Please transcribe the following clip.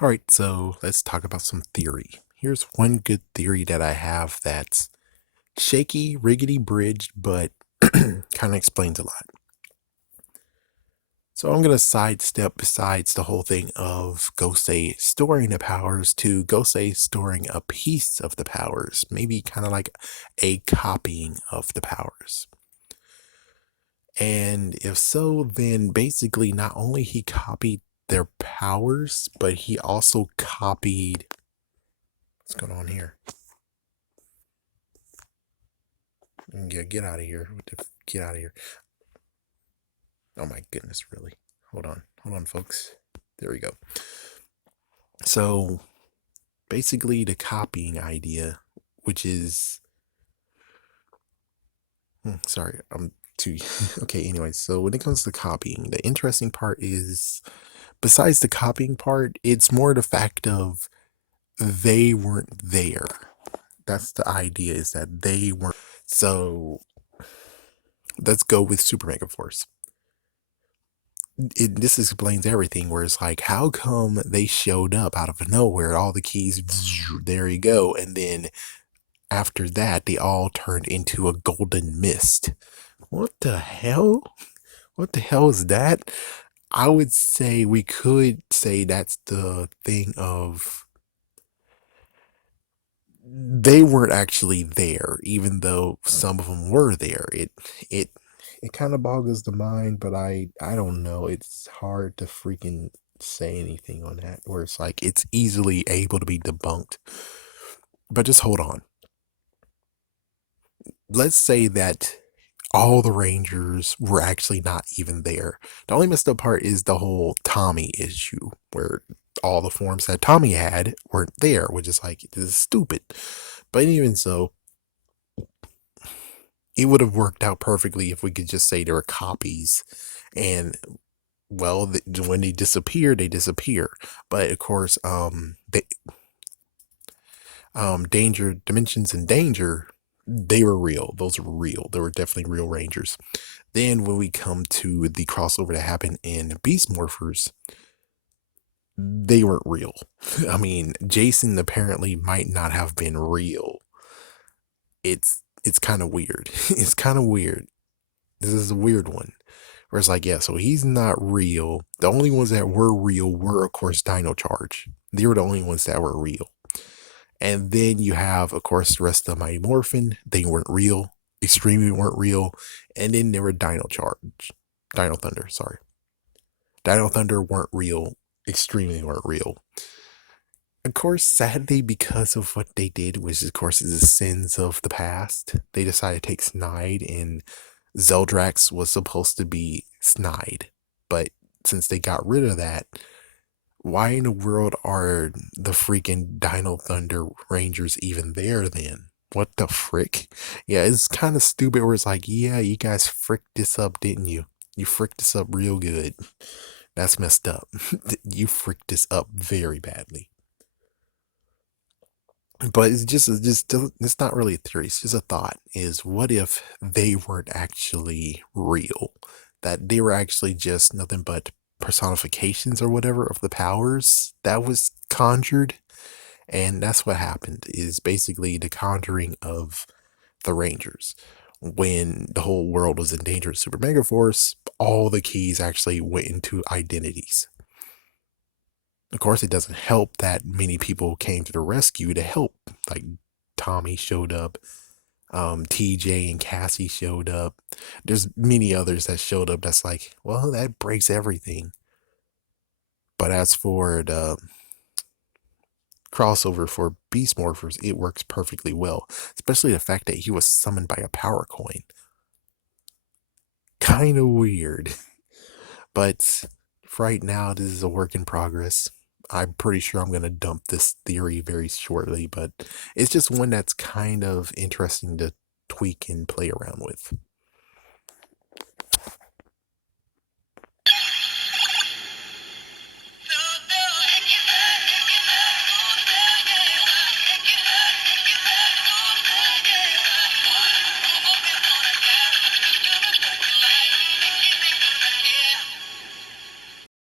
All right, so let's talk about some theory. Here's one good theory that I have that's shaky, riggedy bridged, but kind of explains a lot. So I'm going to sidestep besides the whole thing of Gosei storing the powers to Gosei storing a piece of the powers, maybe kind of like a copying of the powers. And if so, then basically not only he copied their powers, but he also copied what's going on here. Yeah, get out of here. Get out of here. Oh my goodness, really. Hold on, folks. There we go. So basically, the copying idea, which is. Sorry, I'm too. Okay, anyway, so when it comes to copying, the interesting part is besides the copying part, it's more the fact of they weren't there. That's the idea, is that they weren't. So let's go with Super Mega Force. This explains everything, where it's like, how come they showed up out of nowhere, all the keys, there you go, and then after that they all turned into a golden mist. What the hell? What the hell is that? I would say we could say that's the thing of they weren't actually there, even though some of them were there. It it kind of boggles the mind, but I don't know. It's hard to freaking say anything on that, where it's like it's easily able to be debunked. But just hold on. Let's say that all the Rangers were actually not even there. The only messed up part is the whole Tommy issue, where all the forms that Tommy had weren't there, which is like, this is stupid. But even so, it would have worked out perfectly if we could just say there were copies. And well, when they disappear, they disappear. But of course, Danger Dimensions and Danger, they were real. Those were real. They were definitely real Rangers. Then when we come to the crossover that happened in Beast Morphers, they weren't real. I mean, Jason apparently might not have been real. It's kind of weird. It's kind of weird. This is a weird one. Where it's like, yeah, so he's not real. The only ones that were real were, of course, Dino Charge. They were the only ones that were real. And then you have, of course, the rest of the Mighty Morphin. They weren't real. Extremely weren't real. And then there were Dino Charge. Dino Thunder, sorry. Dino Thunder weren't real. Extremely weren't real. Of course, sadly, because of what they did, which of course is the sins of the past, they decided to take Snide, and Zeldrax was supposed to be Snide. But since they got rid of that, why in the world are the freaking Dino Thunder Rangers even there then? What the frick? Yeah, it's kind of stupid where it's like, yeah, you guys fricked this up, didn't you? You fricked this up real good. That's messed up. You fricked this up very badly. But it's not really a theory. It's just a thought. Is what if they weren't actually real? That they were actually just nothing but personifications or whatever of the powers that was conjured, and that's what happened. Is basically the conjuring of the Rangers. When the whole world was in danger of Super Mega Force, all the keys actually went into identities. Of course, it doesn't help that many people came to the rescue to help. Like Tommy showed up, TJ and Cassie showed up. There's many others that showed up. That's like, well, that breaks everything. But as for the crossover for Beast Morphers, it works perfectly well. Especially the fact that he was summoned by a power coin. Kind of weird. But right now, this is a work in progress. I'm pretty sure I'm going to dump this theory very shortly, but it's just one that's kind of interesting to tweak and play around with.